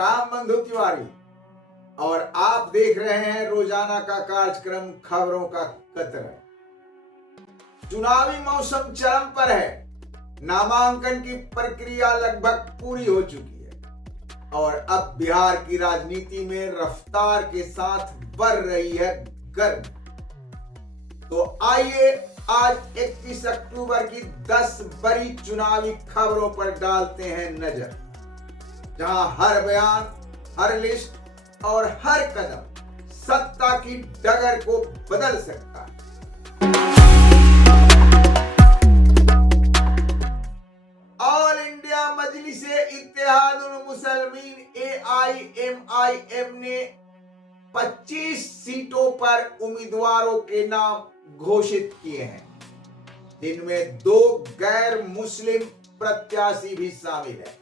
राम बंधु तिवारी और आप देख रहे हैं रोजाना का कार्यक्रम खबरों का कतरा। चुनावी मौसम चरम पर है। नामांकन की प्रक्रिया लगभग पूरी हो चुकी है और अब बिहार की राजनीति में रफ्तार के साथ बढ़ रही है गर्म। तो आइए आज 21 अक्टूबर की 10 बड़ी चुनावी खबरों पर डालते हैं नजर, जहां हर बयान, हर लिस्ट और हर कदम सत्ता की डगर को बदल सकता है। All India Majlise Ittehadul Muslimeen AIMIM ने 25 सीटों पर उम्मीदवारों के नाम घोषित किए हैं, जिनमें 2 गैर मुस्लिम प्रत्याशी भी शामिल है।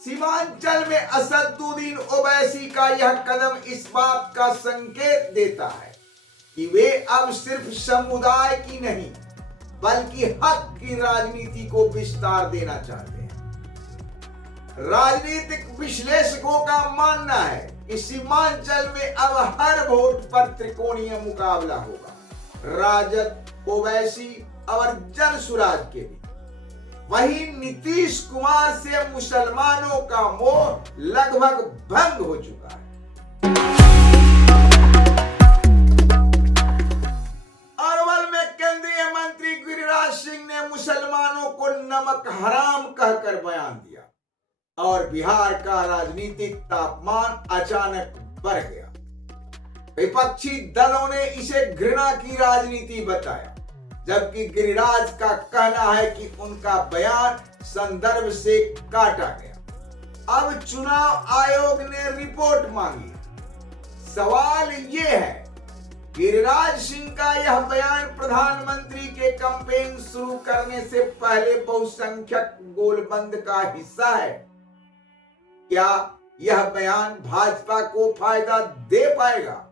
सीमांचल में असदुद्दीन ओवैसी का यह कदम इस बात का संकेत देता है कि वे अब सिर्फ समुदाय की नहीं बल्कि हक की राजनीति को विस्तार देना चाहते हैं। राजनीतिक विश्लेषकों का मानना है कि सीमांचल में अब हर वोट पर त्रिकोणीय मुकाबला होगा, राजद, ओवैसी और जनसुराज के बीच। वहीं नीतीश कुमार से मुसलमानों का मोह लगभग भंग हो चुका है। अरवल में केंद्रीय मंत्री गिरिराज सिंह ने मुसलमानों को नमक हराम कहकर बयान दिया और बिहार का राजनीतिक तापमान अचानक बढ़ गया। विपक्षी दलों ने इसे घृणा की राजनीति बताया, जबकि गिरिराज का कहना है कि उनका बयान संदर्भ से काटा गया। अब चुनाव आयोग ने रिपोर्ट मांगी। सवाल यह है, गिरिराज सिंह का यह बयान प्रधानमंत्री के कैंपेन शुरू करने से पहले बहुसंख्यक गोलबंद का हिस्सा है। क्या यह बयान भाजपा को फायदा दे पाएगा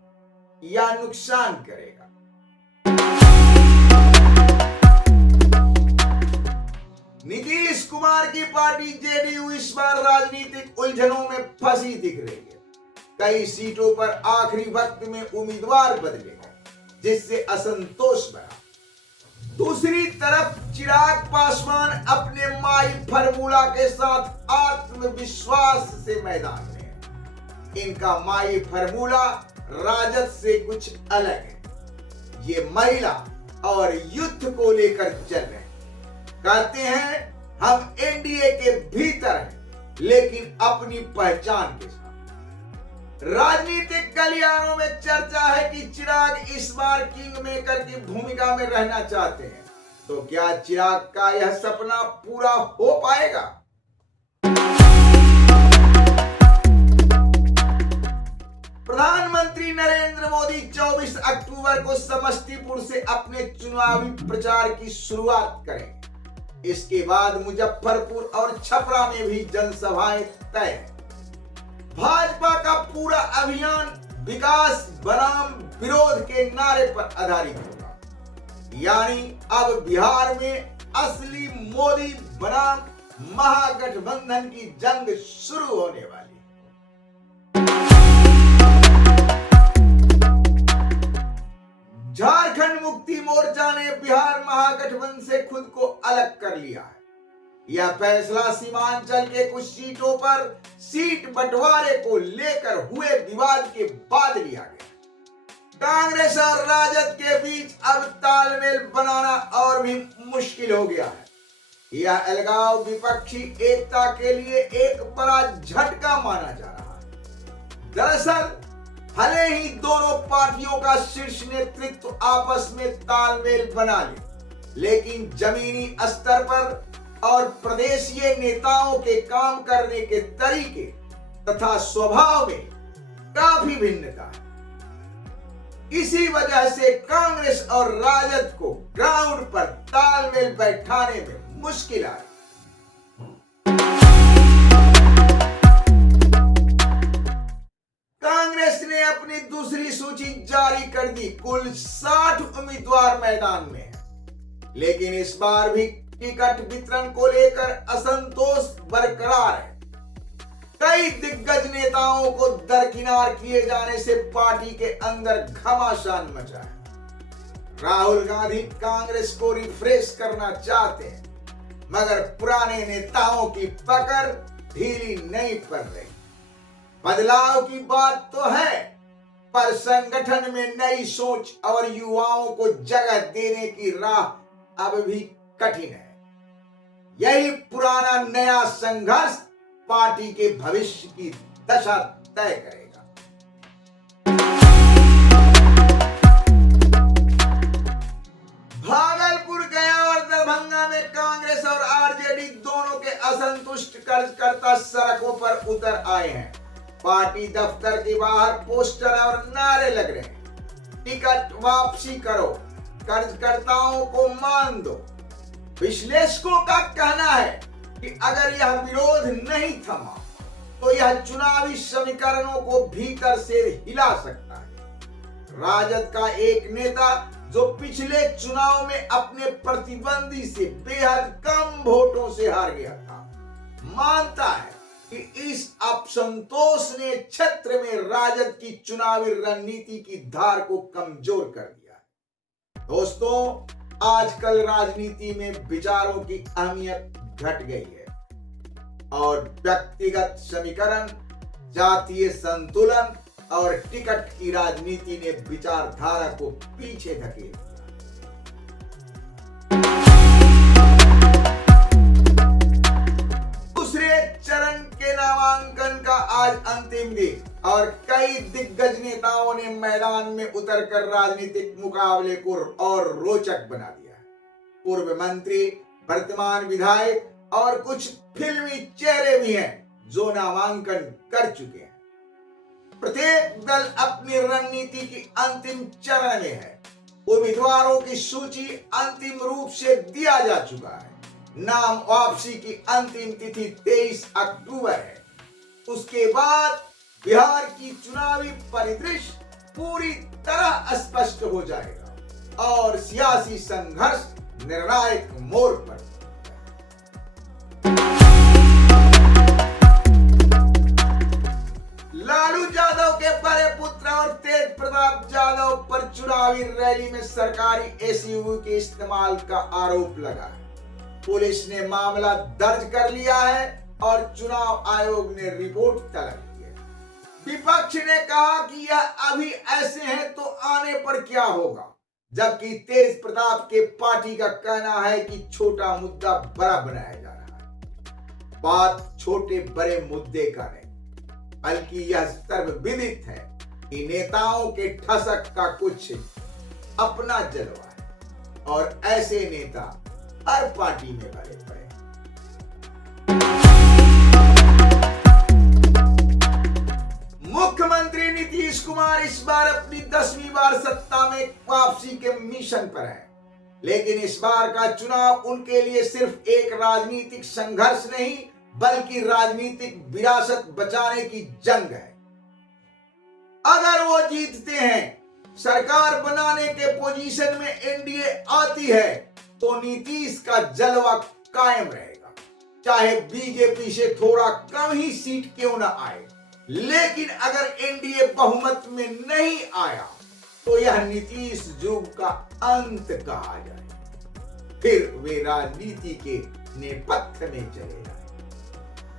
या नुकसान करेगा? नीतीश कुमार की पार्टी जेडीयू इस बार राजनीतिक उलझनों में फंसी दिख रही है। कई सीटों पर आखिरी वक्त में उम्मीदवार बदले गए, जिससे असंतोष बढ़ा। दूसरी तरफ चिराग पासवान अपने माई फार्मूला के साथ आत्मविश्वास से मैदान में है। इनका माई फार्मूला राजद से कुछ अलग है। ये महिला और युद्ध को लेकर चल रहे हैं। कहते हैं हम एनडीए के भीतर हैं, लेकिन अपनी पहचान के साथ। राजनीतिक गलियारों में चर्चा है कि चिराग इस बार किंग मेकर की भूमिका में रहना चाहते हैं। तो क्या चिराग का यह सपना पूरा हो पाएगा? प्रधानमंत्री नरेंद्र मोदी 24 अक्टूबर को समस्तीपुर से अपने चुनावी प्रचार की शुरुआत करेंगे। इसके बाद मुजफ्फरपुर और छपरा में भी जनसभाएं तय है। भाजपा का पूरा अभियान विकास बनाम विरोध के नारे पर आधारित होगा। यानी अब बिहार में असली मोदी बनाम महागठबंधन की जंग शुरू होने वाली है। झारखंड मुक्ति मोर्चा ने बिहार महागठबंधन से खुद को अलग कर लिया है। यह फैसला सीमांचल के कुछ सीटों पर सीट बंटवारे को लेकर हुए विवाद के बाद लिया गया। कांग्रेस और राजद के बीच अब तालमेल बनाना और भी मुश्किल हो गया है। यह अलगाव विपक्षी एकता के लिए एक बड़ा झटका माना जा रहा है। दरअसल भले ही दोनों पार्टियों का शीर्ष नेतृत्व आपस में तालमेल बना ले, लेकिन जमीनी स्तर पर और प्रदेशीय नेताओं के काम करने के तरीके तथा स्वभाव में काफी भिन्नता है। इसी वजह से कांग्रेस और राजद को ग्राउंड पर तालमेल बैठाने में मुश्किल आई। कांग्रेस ने अपनी दूसरी सूची जारी कर दी। कुल 60 उम्मीदवार मैदान में हैं, लेकिन इस बार भी टिकट वितरण को लेकर असंतोष बरकरार है। कई दिग्गज नेताओं को दरकिनार किए जाने से पार्टी के अंदर घमासान मचा है। राहुल गांधी कांग्रेस को रिफ्रेश करना चाहते हैं, मगर पुराने नेताओं की पकड़ ढीली नहीं पड़ रही। बदलाव की बात तो है, पर संगठन में नई सोच और युवाओं को जगह देने की राह अब भी कठिन है। यही पुराना नया संघर्ष पार्टी के भविष्य की दशा तय करेगा। भागलपुर, गया और दरभंगा में कांग्रेस और आरजेडी दोनों के असंतुष्ट कार्यकर्ता सड़कों पर उतर आए हैं। पार्टी दफ्तर के बाहर पोस्टर और नारे लग रहे हैं। टिकट वापसी करो, कार्यकर्ताओं को मान दो। विश्लेषकों का कहना है कि अगर यह विरोध नहीं थमा तो यह चुनावी समीकरणों को भीतर से हिला सकता है। राजद का एक नेता जो पिछले चुनाव में अपने प्रतिद्वंदी से बेहद कम वोटों से हार गया था, मानता है कि इस असंतोष ने क्षेत्र में राजद की चुनावी रणनीति की धार को कमजोर कर दिया है। दोस्तों, आजकल राजनीति में विचारों की अहमियत घट गई है और व्यक्तिगत समीकरण, जातीय संतुलन और टिकट की राजनीति ने विचारधारा को पीछे धकेल दिया। दूसरे चरण के नामांकन का आज अंतिम दिन और कई दिग्गज नेताओं ने मैदान में उतरकर राजनीतिक मुकाबले को और रोचक बना दिया है। पूर्व मंत्री, वर्तमान विधायक और कुछ फिल्मी चेहरे भी हैं जो नामांकन कर चुके हैं। प्रत्येक दल अपनी रणनीति की अंतिम चरण में है। उम्मीदवारों की सूची अंतिम रूप से दिया जा चुका है। नाम वापसी की अंतिम तिथि 23 अक्टूबर है। उसके बाद बिहार की चुनावी परिदृश्य पूरी तरह स्पष्ट हो जाएगा और सियासी संघर्ष निर्णायक मोड़ पर। लालू यादव के बड़े पुत्र और तेज प्रताप यादव पर चुनावी रैली में सरकारी एसयूवी के इस्तेमाल का आरोप लगा है। पुलिस ने मामला दर्ज कर लिया है और चुनाव आयोग ने रिपोर्ट तलब की है। विपक्ष ने कहा कि यह अभी ऐसे हैं तो आने पर क्या होगा, जबकि तेज प्रताप के पार्टी का कहना है कि छोटा मुद्दा बड़ा बनाया जा रहा है। बात छोटे बड़े मुद्दे का नहीं, बल्कि यह सर्वविदित है कि नेताओं के ठसक का कुछ अपना जलवा है और ऐसे नेता हर पार्टी में भरे पड़े। मुख्यमंत्री नीतीश कुमार इस बार अपनी 10वीं बार सत्ता में वापसी के मिशन पर है, लेकिन इस बार का चुनाव उनके लिए सिर्फ एक राजनीतिक संघर्ष नहीं बल्कि राजनीतिक विरासत बचाने की जंग है। अगर वो जीतते हैं, सरकार बनाने के पोजीशन में एनडीए आती है, तो नीतीश का जलवा कायम रहेगा, चाहे बीजेपी से थोड़ा कम ही सीट क्यों ना आए। लेकिन अगर एनडीए बहुमत में नहीं आया तो यह नीतीश युग का अंत कहा जाए, फिर वे राजनीति के नेपथ्य में चले जाए।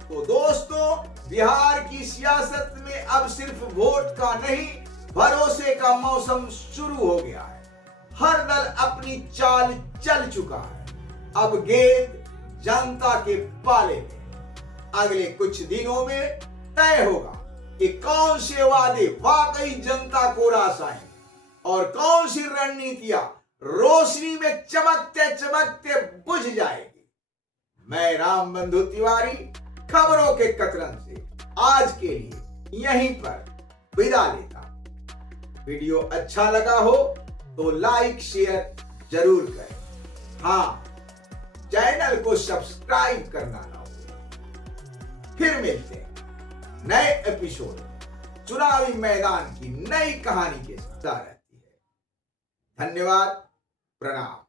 तो दोस्तों, बिहार की सियासत में अब सिर्फ वोट का नहीं, भरोसे का मौसम शुरू हो गया है। हर दल अपनी चाल चल चुका है। अब गेंद जनता के पाले में। अगले कुछ दिनों में तय होगा कि कौन से वादे वाकई जनता को रास आएंगे और कौन सी रणनीतियां रोशनी में चमकते चमकते बुझ जाएगी। मैं राम बंधु तिवारी खबरों के कतरन से आज के लिए यहीं पर विदा लेता हूं। वीडियो अच्छा लगा हो तो लाइक शेयर जरूर करें। हाँ, चैनल को सब्सक्राइब करना ना भूलें। फिर मिलते हैं नए एपिसोड में। चुनावी मैदान की नई कहानी के साथ रहती है। धन्यवाद, प्रणाम।